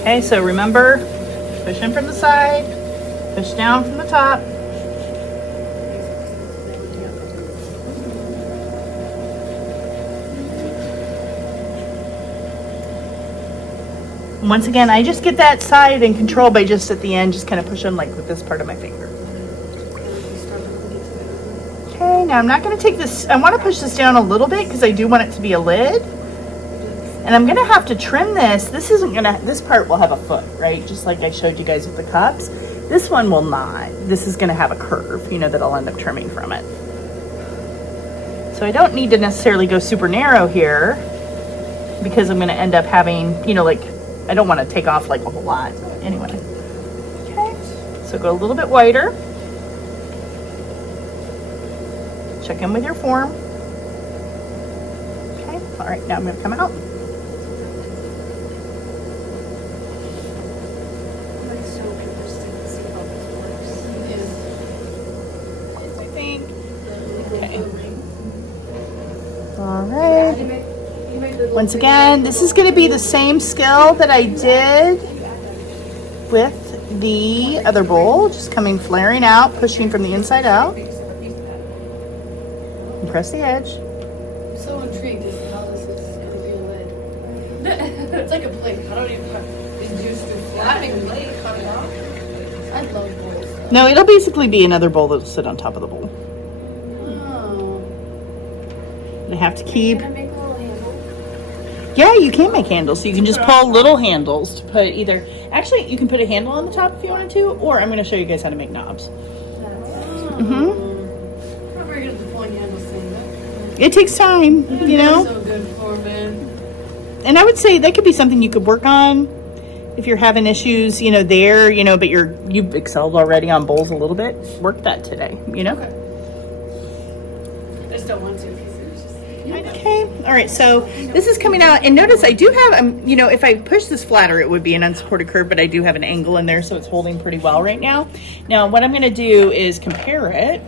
Okay, so remember, push in from the side, push down from the top. Once again, I just get that side in control by just at the end, just kind of pushing like with this part of my finger. Okay, now I'm not going to take this, I want to push this down a little bit because I do want it to be a lid. And I'm going to have to trim this. This isn't going to, this part will have a foot, right? Just like I showed you guys with the cups. This one will not. This is going to have a curve, you know, that I'll end up trimming from it. So I don't need to necessarily go super narrow here because I'm going to end up having, you know, like, I don't want to take off like a whole lot anyway. Okay, so go a little bit wider. Check in with your form. Okay, all right, now I'm going to come out. I think. Okay. All right. Once again, this is going to be the same skill that I did with the other bowl, just coming flaring out, pushing from the inside out. And press the edge. I'm so intrigued as to how this is going to be a lid. It's like a plate. I don't even have these juice to flapping plate coming out. I love bowls. No, it'll basically be another bowl that'll sit on top of the bowl. Oh. I have to keep. Can I make a little handle? Yeah, you can make handles. So you can just pull little handles to put either. Actually, you can put a handle on the top if you wanted to, or I'm going to show you guys how to make knobs. I'm not very good at the pulling handles thing. It takes time, you know. So good for me. And I would say that could be something you could work on if you're having issues, you know, there, you know, but you've excelled already on bowls a little bit. Work that today, you know. Okay. I just don't want to because it's just. Okay, all right, so this is coming out, and notice I do have, you know, if I push this flatter, it would be an unsupported curve, but I do have an angle in there, so it's holding pretty well right now. Now, what I'm going to do is compare it.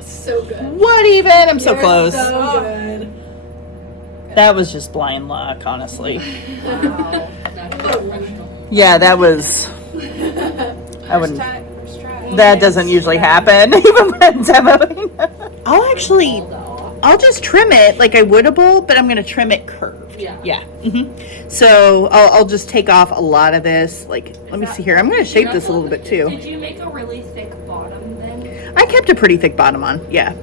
So good. What even? I'm so You're close. So good. That was just blind luck, honestly. Wow. Not professional. Yeah, that was, I wouldn't, First try. that doesn't usually happen, even when I'm demoing. I'll just trim it like I would a bowl, but I'm going to trim it curved. Yeah. Yeah. So I'll just take off a lot of this. Like, let me see here. I'm going to shape this a little bit too. Did you make a really thick bottom then? I kept a pretty thick bottom on. Yeah.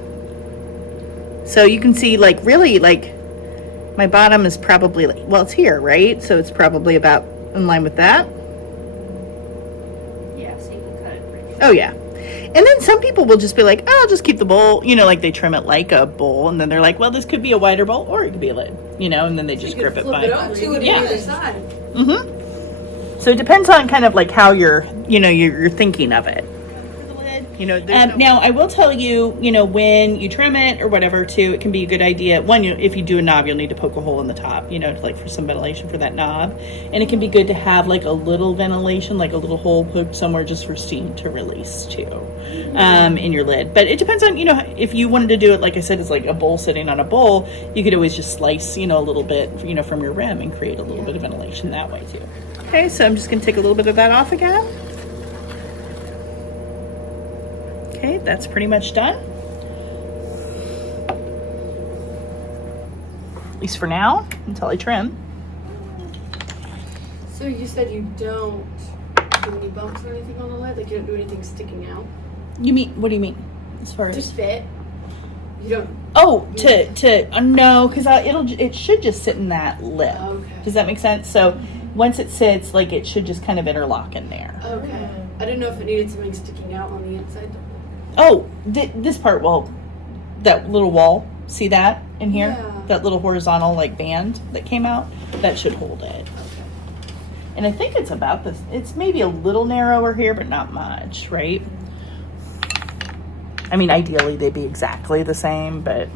So you can see like really like my bottom is probably like, well, it's here, right? So it's probably about in line with that. Yeah, so you can cut it pretty. Oh yeah. And then some people will just be like, oh, I'll just keep the bowl, you know, like they trim it like a bowl, and then they're like, well, this could be a wider bowl or it could be a lid, you know, and then they just grip it by. Two Yeah. on either side. So it depends on kind of like how you're, you know, you're thinking of it. You know, now I will tell you, you know, when you trim it or whatever too, it can be a good idea. One, if you do a knob, you'll need to poke a hole in the top, you know, like for some ventilation for that knob. And it can be good to have like a little ventilation, like a little hole poked somewhere just for steam to release too, in your lid. But it depends on, you know, if you wanted to do it, like I said, it's like a bowl sitting on a bowl, you could always just slice, you know, a little bit, you know, from your rim and create a little bit of ventilation that way too. Okay, so I'm just going to take a little bit of that off again. Okay, that's pretty much done. At least for now, until I trim. So you said you don't do any bumps or anything on the lid? Like you don't do anything sticking out? You mean, what do you mean? As far To as fit? You don't? oh, no, because it should just sit in that lip. Okay. Does that make sense? So once it sits, like it should just kind of interlock in there. Okay. I didn't know if it needed something sticking out on the inside. Oh, this part, well, that little wall, see that in here? Yeah. That little horizontal like band that came out, that should hold it. Okay. And I think it's about this, it's maybe a little narrower here, but not much, right? I mean, ideally they'd be exactly the same, but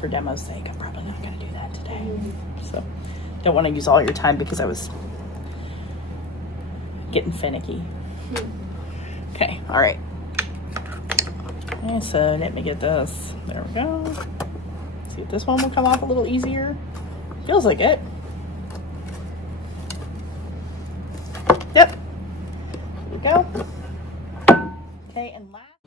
for demo's sake, I'm probably not going to do that today. So, don't want to use all your time because I was getting finicky. Okay, all right. Okay, so let me get this. There we go. So See if this one will come off a little easier. Feels like it. Yep. There we go. Okay, and last.